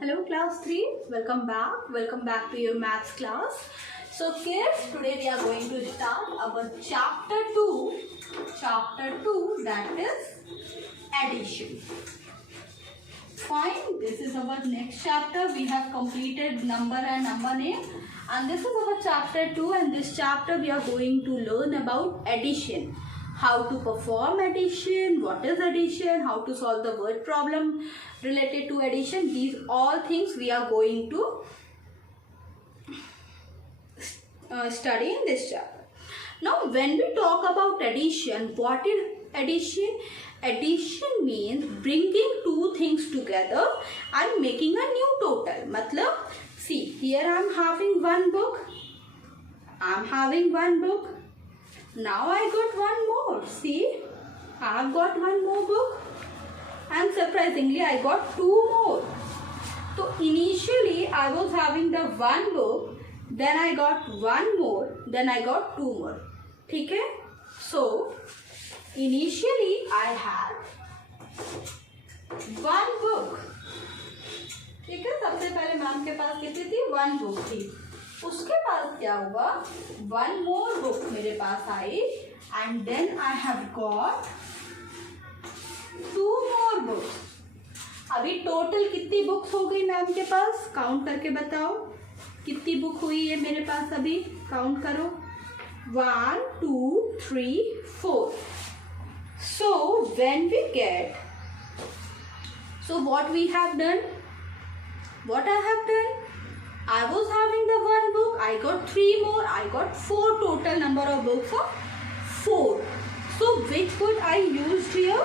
Hello class 3, welcome back to your maths class. So kids, today we are going to start our chapter 2 that is addition. Fine, this is our next chapter. We have completed number and number name, and this is our chapter 2, and this chapter we are going to learn about addition. How to perform addition, what is addition, how to solve the word problem related to addition. These all things we are going to study in this chapter. Now when we talk about addition, what is addition? Addition means bringing two things together and making a new total. Matlab, see, here I am having one book. Now I got one more. See, I have got one more book. And surprisingly, I got two more. So initially, I was having the one book. Then I got one more. Then I got two more. Okay? So, initially, I had one book. ठीक है, सबसे पहले ma'am के पास कितनी थी? One book थी. उसके पास क्या हुआ? वन मोर बुक मेरे पास आई, and then I have got two more books. अभी टोटल कितनी बुक्स हो गई मैम के पास? काउंट करके बताओ कितनी बुक हुई है मेरे पास. अभी काउंट करो. 1 2 3 4. So when we get, so what we have done? What I have done? I was having the one book. I got three more. I got four total number of books of 4. So which word I used here?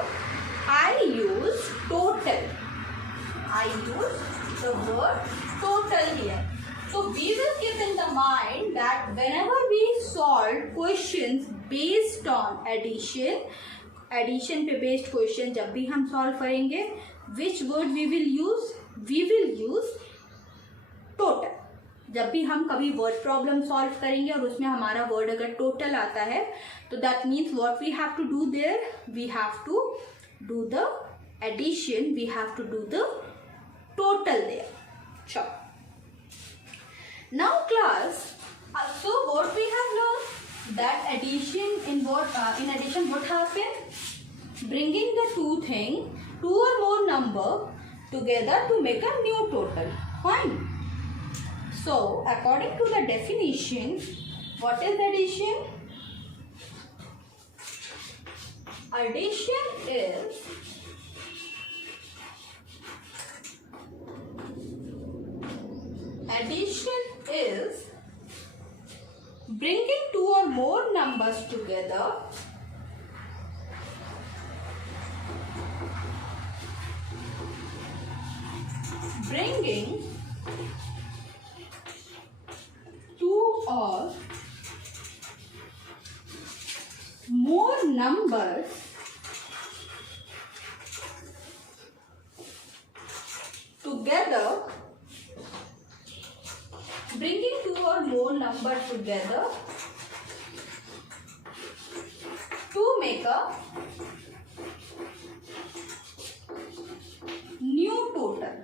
I used total. I used the word total here. So we will keep in the mind that whenever we solve questions based on addition पे based question जब भी हम solve करेंगे, which word we will use? We will use total. जब भी हम कभी word problem solve करेंगे और उसमें हमारा word अगर total आता है, तो that means what we have to do there? We have to do the addition. We have to do the total there. Sure. Now class, so what we have learned, that addition in addition what happened? Bringing the two or more number together to make a new total. Fine. So according to the definition, what is addition? Addition is bringing two or more numbers together bringing two or more numbers together to make a new total.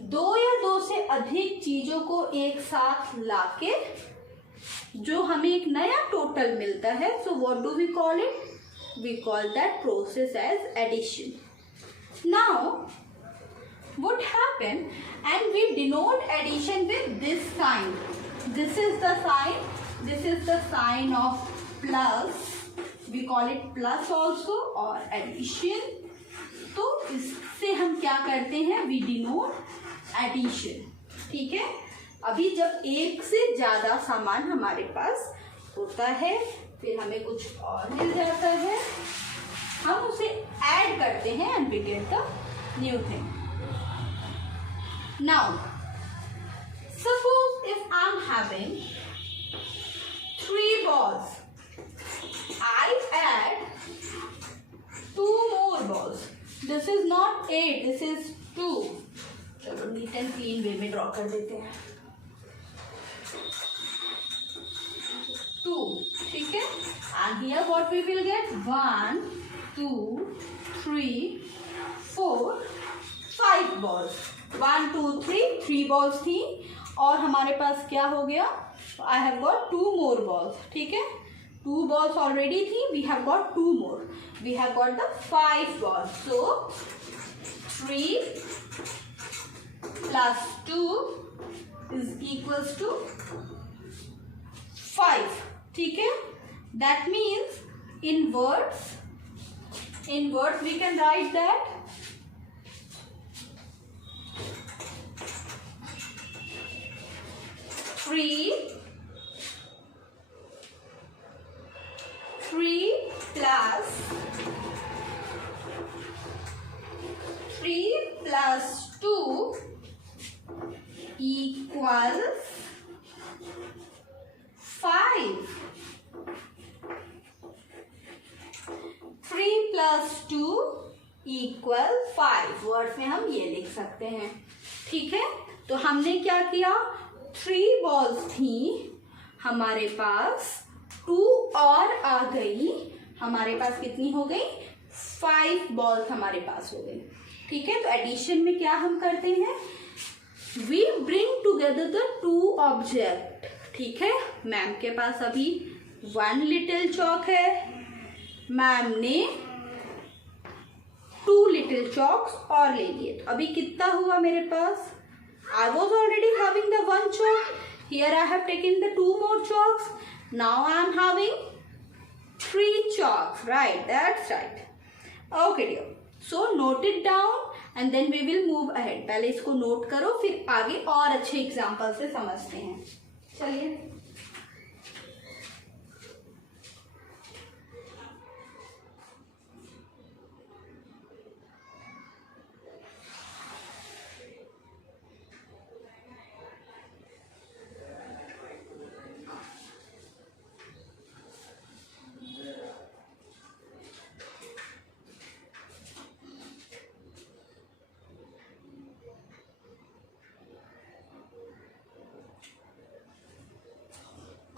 दो या दो से अधिक चीजों को एक साथ लाके जो हमें एक नया टोटल मिलता है, so what do we call it? We call that process as addition. Now what happened, and we denote addition with this sign. This is the sign of plus. We call it plus also or addition. तो इससे हम क्या करते हैं? We denote addition. ठीक है. अभी जब एक से ज्यादा सामान हमारे पास होता है, फिर हमें कुछ और मिल जाता है, हम उसे ऐड करते हैं and we get the new thing. Now, suppose if I'm having 3 balls, I add 2 more balls. This is not 8, this is 2. चलो नीट एंड क्लीन वे में ड्रॉ कर देते हैं. 2. ठीक है. And here what we will get? 1 2 3 4 5 balls, 1 2 3 3 balls थी और हमारे पास क्या हो गया, I have got 2 more balls, ठीक है, 2 बॉल्स ऑलरेडी थी, we have got 2 more, we have got the 5 balls, so 3 plus 2 is equals to 5, ठीक है, that means in words we can write that 3 plus 2 equals 5. 3 plus 2 equal 5, word में हम ये लिख सकते हैं, ठीक है। तो हमने क्या किया, 3 बॉल्स थी हमारे पास, 2 और आ गई, हमारे पास कितनी हो गई, 5 बॉल्स हमारे पास हो गई, ठीक है। तो एडिशन में क्या हम करते हैं, we bring together the 2 object, ठीक है। मैम के पास अभी 1 लिटिल चॉक है, मैम ने 2 लिटिल चॉक्स और ले लिए, तो अभी कितना हुआ मेरे पास, I was already having the 1 chalk, here I have taken the 2 more chalks, now I am having 3 chalks, right, that's right, okay dear, so note it down and then we will move ahead, पहले इसको note करो फिर आगे और अच्छे example से समझते हैं, चलिए।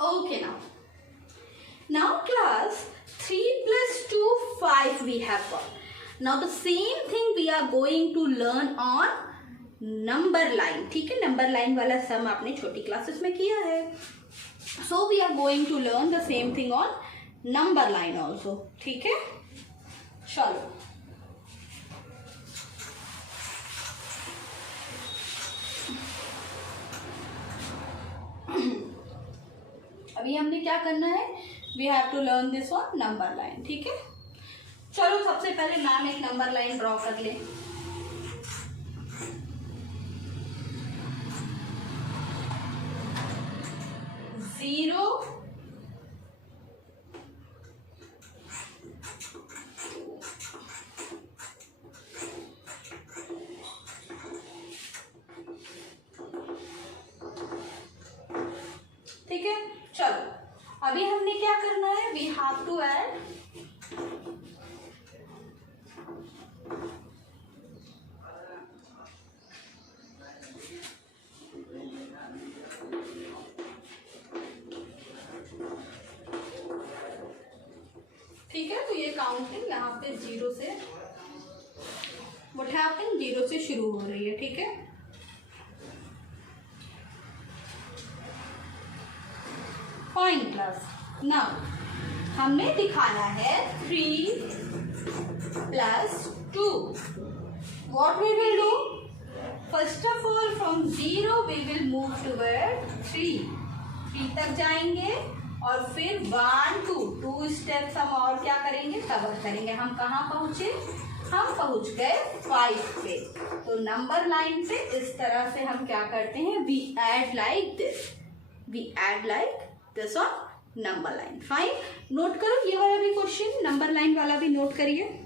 Okay, now class 3 plus 2 5 we have got. Now the same thing we are going to learn on number line, ठीक है, नंबर लाइन वाला सम आपने छोटी क्लासेस में किया है, so we are going to learn the same thing on number line also, ठीक है। चलो अभी हमने क्या करना है, we have to learn this on number line, ठीक है। चलो सबसे पहले मैम एक नंबर लाइन ड्रॉ कर ले, जीरो ठीक है। चलो अभी हमने क्या करना है, वी हैव टू ऐड ठीक है। तो ये काउंटिंग यहाँ पे जीरो से व्हाट हैपन, जीरो से शुरू हो रही है, ठीक है। फाइन क्लास, नाउ हमने दिखाना है 3 plus 2, what we will do, first of all from 0 we will move toward 3 तक जाएंगे और फिर 1 2 स्टेप्स हम और क्या करेंगे, कवर करेंगे। हम कहाँ पहुँचे, हम पहुँच गए 5 पे। तो नंबर लाइन पे इस तरह से हम क्या करते हैं, we add like this, we add like this on number line. Fine, नोट करो ये वाला भी क्वेश्चन, नंबर लाइन वाला भी नोट करिए।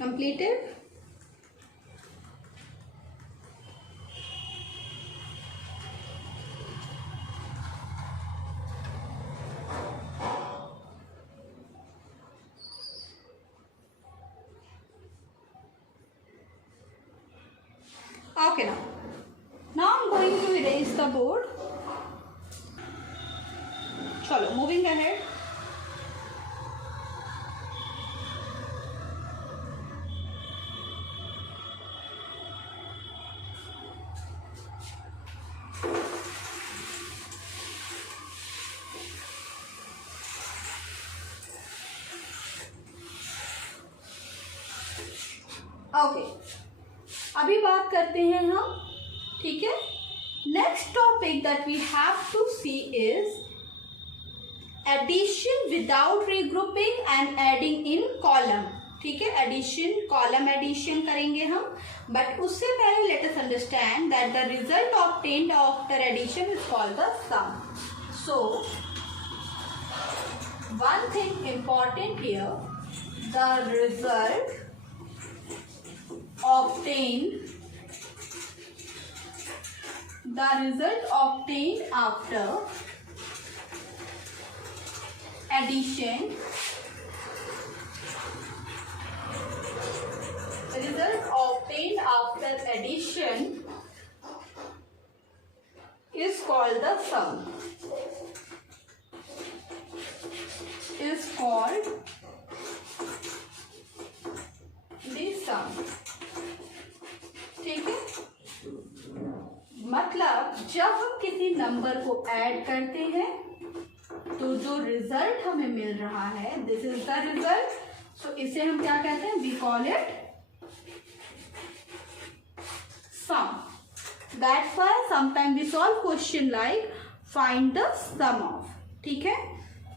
Completed? Okay, now I'm going to erase the board. Chalo, moving ahead. Okay, अभी बात करते हैं हम, ठीक है। Next topic that we have to see is addition without regrouping and adding in column, ठीक है। एडिशन, कॉलम एडिशन करेंगे हम, बट उससे पहले let us understand that the result obtained after addition is called the sum. So one thing important here, the result obtained after addition is called the sum. Is called the sum. ठीक है, मतलब जब हम किसी number को add करते हैं तो जो रिजल्ट हमें मिल रहा है, दिस इज द रिजल्ट. सो इसे हम क्या कहते हैं? We call it sum. That's why sometime we solve question like find the sum of. ठीक है.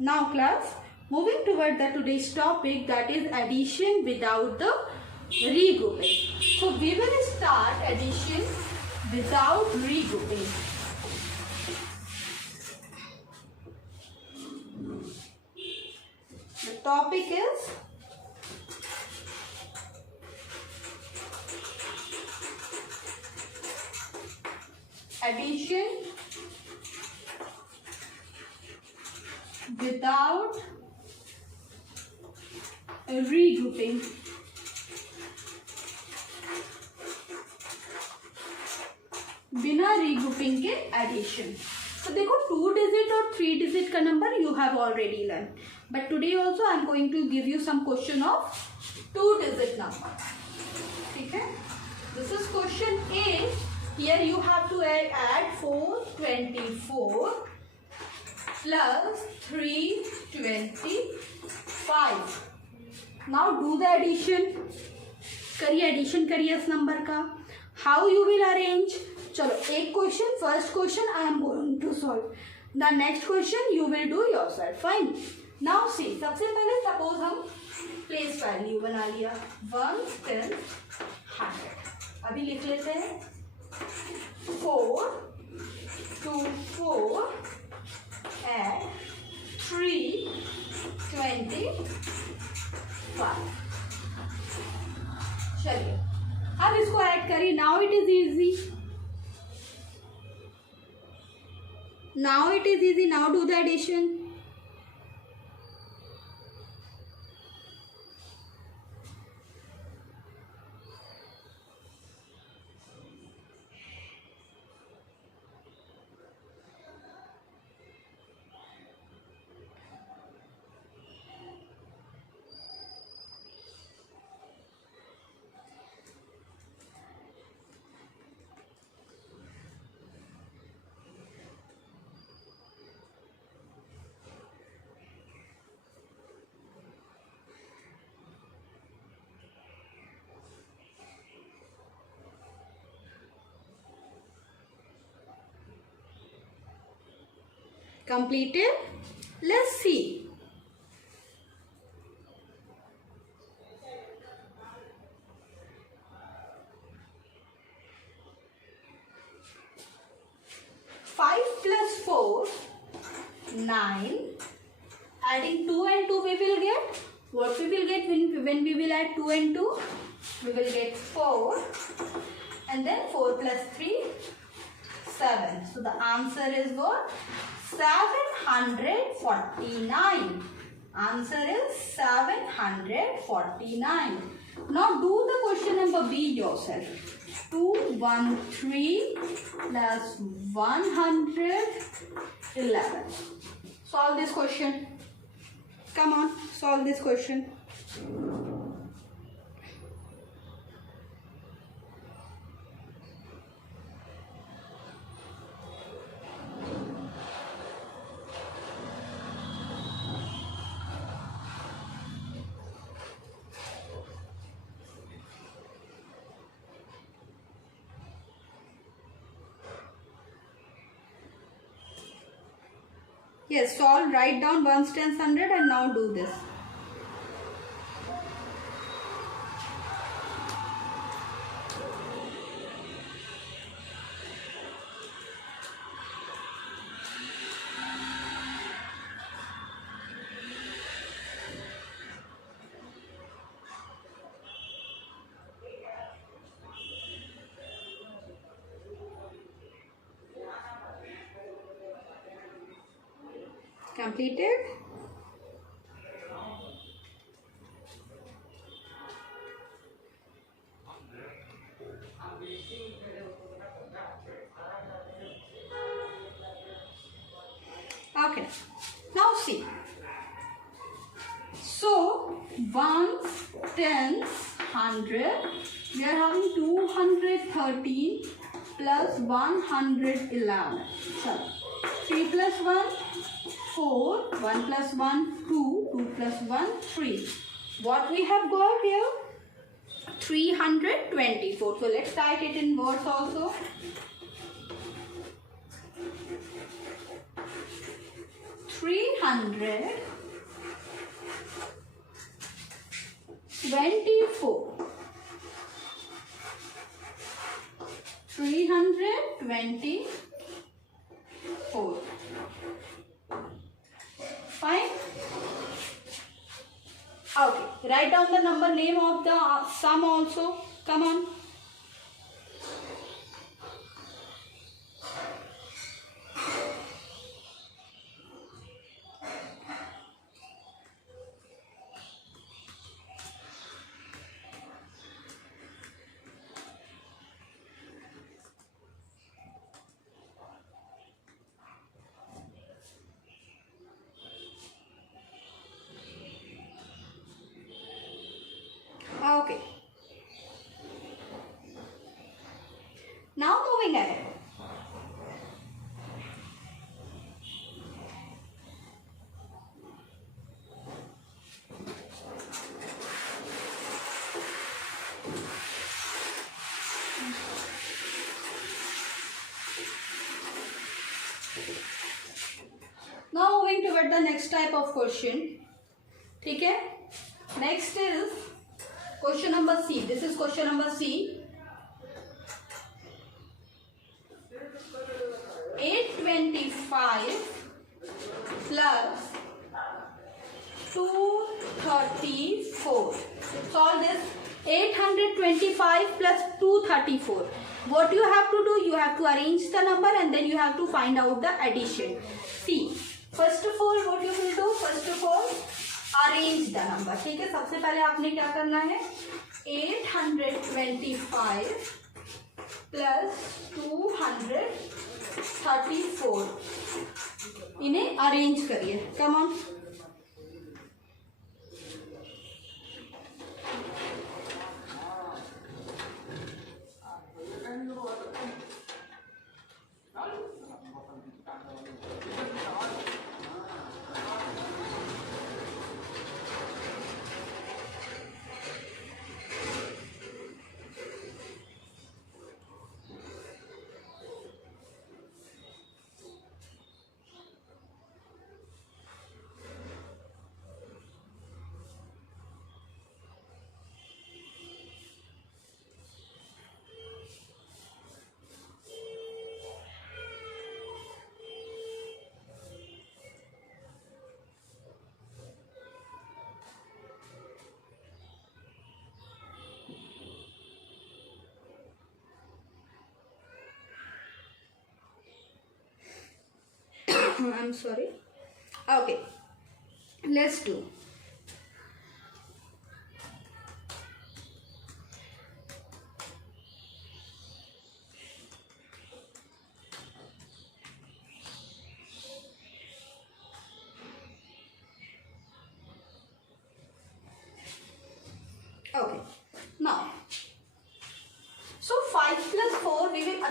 Now class, moving toward the today's topic that is addition without the regrouping. So we will start addition without regrouping. The topic is addition without regrouping. बिना regrouping के addition. तो देखो 2 digit और 3 digit का number you have already learn, but today also I am going to give you some question of 2 digit number. ठीक है. This is question A. Here you have to add 424 plus 325. Now do the addition. करिए, addition करिए इस number का. How you will arrange? चलो, एक question, first question I am going to solve. The next question you will do yourself. Fine. Now see, सबसे पहले suppose हम place value बना लिया 1, 10, 100. अभी लिख लेते हैं 4 2 4 एंड 3 25. चलिए, अब इसको ऐड करिए. Now it is easy. Now do the addition. Completed. Let's see. Five plus 4, 9. Adding 2 and 2 we will get. What we will get when we will add 2 and 2? We will get 4. And then 4 plus 3, 7. So the answer is what? 749. Answer is 749. Now do the question number B yourself. 213 plus 111. Solve this question. Come on, solve this question. Yes, solve, write down ones, tens, hundred, and now do this. Completed? Okay. Now see. So, ones, tens, hundred. We are having 213 plus 111. So, 3 plus 1. 4, 1 plus 1, 2, 2 plus 1, 3. What we have got here? 324. So let's write it in words also. 324. 324. Fine. Okay. Write down the number name of the sum also. Come on. Okay. Now moving ahead. Now moving toward the next type of question. Okay. Next is question number C. This is question number C. 825 plus 234. Solve this. 825 plus 234. What you have to do? You have to arrange the number and then you have to find out the addition. See. First of all, what you will do? First of all, arrange the number. ठीक है, सबसे पहले आपने क्या करना है? 825 plus 234. इन्हें arrange करिए. Come on. I'm sorry. Okay, let's do.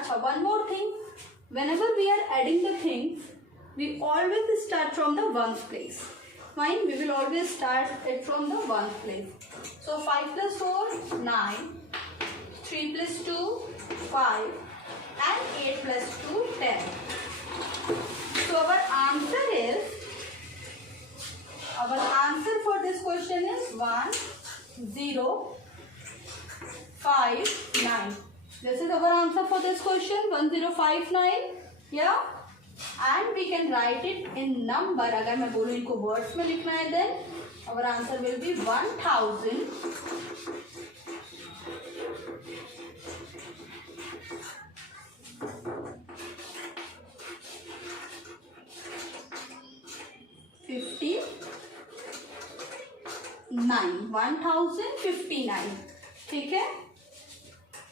acha, one more thing. Whenever we are adding the things, we always start from the ones place. Fine, we will always start it from the ones place. So 5 plus 4, 9. 3 plus 2, 5. And 8 plus 2, 10. So our answer for this question is 1, 0, 5, 9. This is our answer for this question, 1059. Yeah, and we can write it in number. अगर मैं बोलूँ इनको words में लिखना है, then our answer will be 1000. 1059. ठीक है.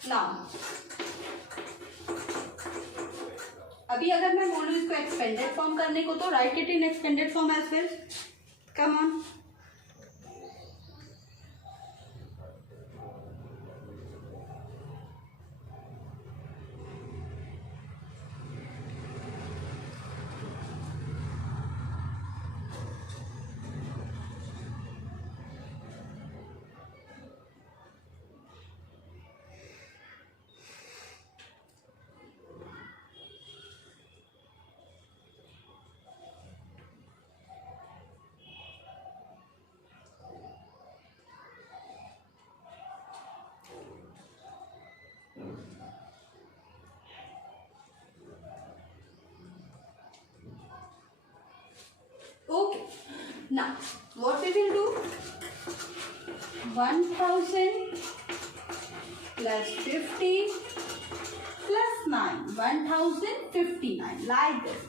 Now, अभी अगर मैं बोलूँ इसको एक्सपेंडेड फॉर्म करने को, तो write it in expanded form as well. Come on. Okay, now what we will do, 1000 plus 50 plus 9, 1059, like this.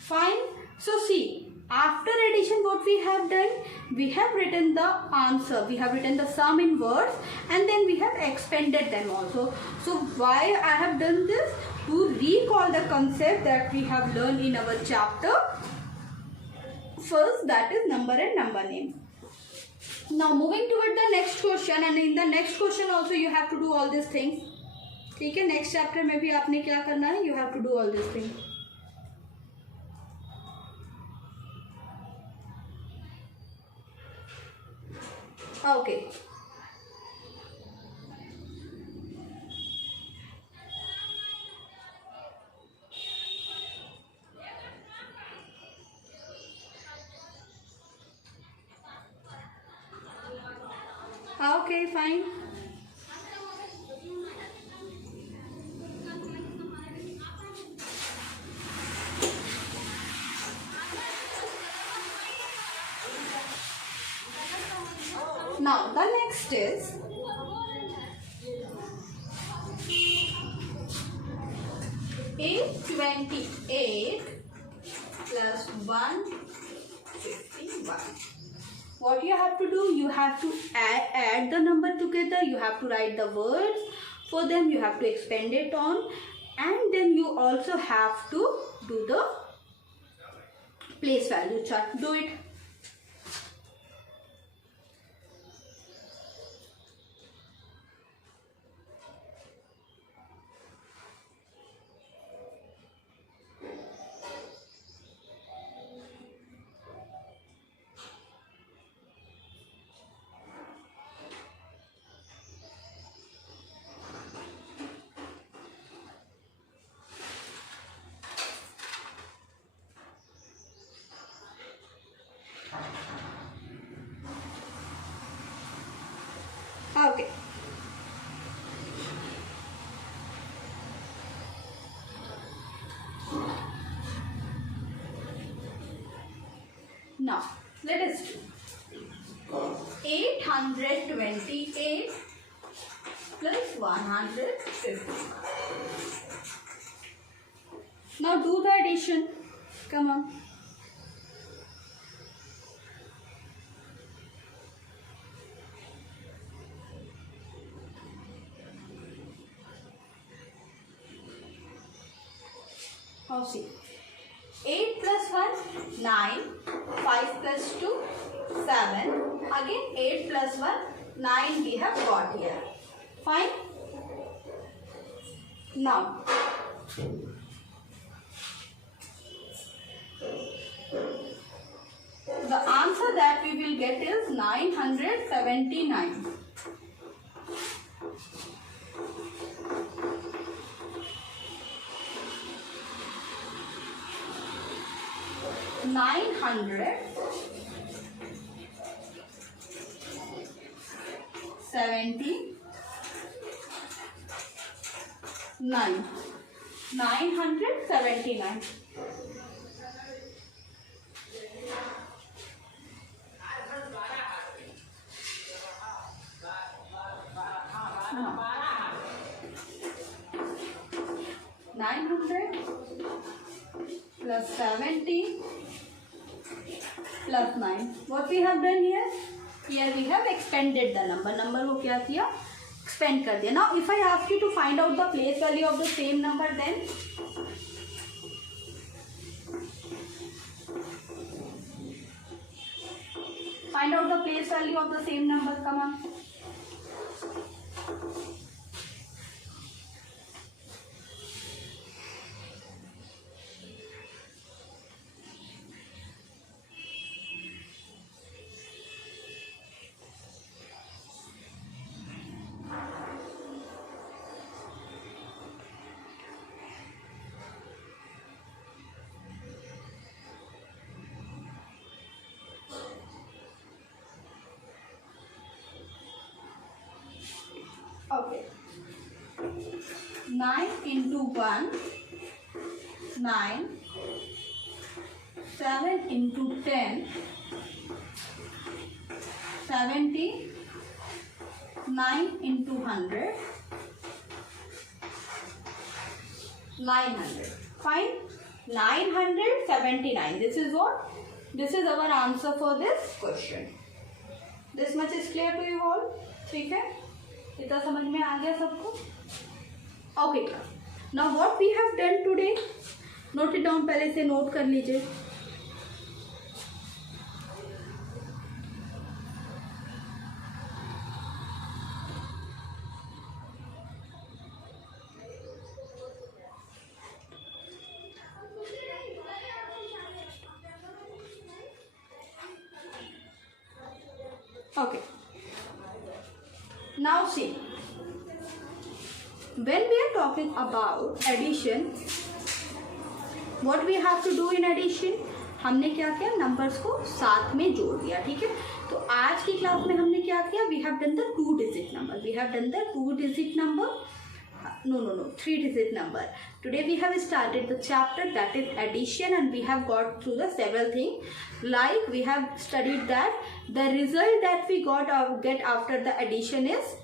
Fine. So see, after addition what we have done, we have written the answer, we have written the sum in words, and then we have expanded them also. So why I have done this? To recall the concept that we have learned in our chapter first, that is number and number name. Now moving toward the next question, and in the next question also you have to do all these things. ठीक है, next chapter में भी आपने क्या करना है, you have to do all these things. Okay. Okay, fine. Now the next is $828 plus 151. What you have to do, you have to add the number together, you have to write the words for them, you have to expand it on, and then you also have to do the place value chart. Do it. Okay. Now let us do 828 plus 150. Now do the addition. Come on. Now see, 8 plus 1, 9, 5 plus 2, 7, again 8 plus 1, 9 we have got here. Fine. Now, The answer that we will get is 979. 979. No. 900 plus 70 plus 9. What we have done here? Here we have expanded the number. Number को क्या किया? Expand कर दिया. Now if I ask you to find out the place value of the same number, then find out the place value of the same number. Come on. Okay. 9 into 1, 9. 7 into 10, 70. 9 into 100, 900. Fine. 979. This is what? This is our answer for this question. This much is clear to you all? ठीक है? इतना समझ में आ गया सबको? Okay class. Now what we have done today? Note it down. पहले से note कर लीजिए. Okay. Now see, when we are talking about addition, what we have to do in addition? हमने क्या किया? नंबर्स को साथ में जोड़ दिया. ठीक है. तो आज की क्लास में हमने क्या किया? We have done the 2-digit number. We have done the 2-digit number. No, 3-digit number. Today we have started the chapter that is addition, and we have got through the several things. Like we have studied that the result that we get after the addition is,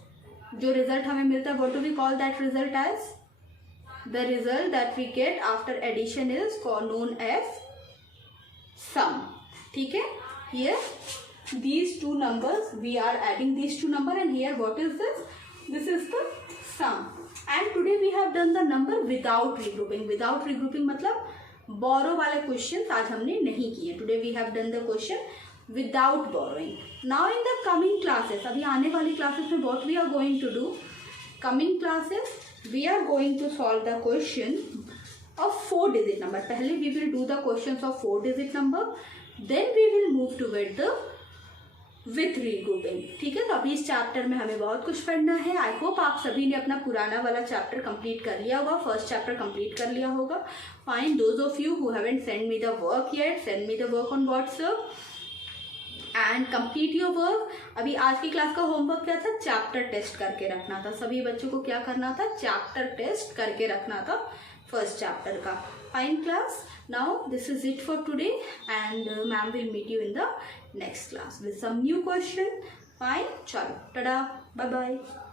जो result हमें मिलता है, what do we call that result as? The result that we get after addition is known as sum. ठीक है. Here these two numbers, we are adding these two numbers, and here what is this? This is the sum. And today we have done the number without regrouping. Without regrouping मतलब borrow वाले questions आज हमने नहीं किए. Today we have done the question without borrowing. Now in the coming classes, अभी आने वाली classes में what we are going to do? Coming classes we are going to solve the question of 4-digit number. पहले we will do the questions of 4-digit number. Then we will move toward the with regrouping. ठीक है. तो अभी इस chapter में हमें बहुत कुछ पढ़ना है. आई होप आप सभी ने अपना पुराना वाला चैप्टर कंप्लीट कर लिया होगा. फर्स्ट चैप्टर कंप्लीट कर लिया होगा. Fine. Those of you who haven't send me the work yet, send me the work on WhatsApp and complete your work. अभी आज की क्लास का होमवर्क क्या था? चैप्टर टेस्ट करके रखना था. सभी बच्चों को क्या करना था? चैप्टर टेस्ट करके रखना था फर्स्ट चैप्टर का. Fine class. Now this is it for today, and ma'am will meet you in the next class with some new question. Fine. Chalo. Tada. Bye bye.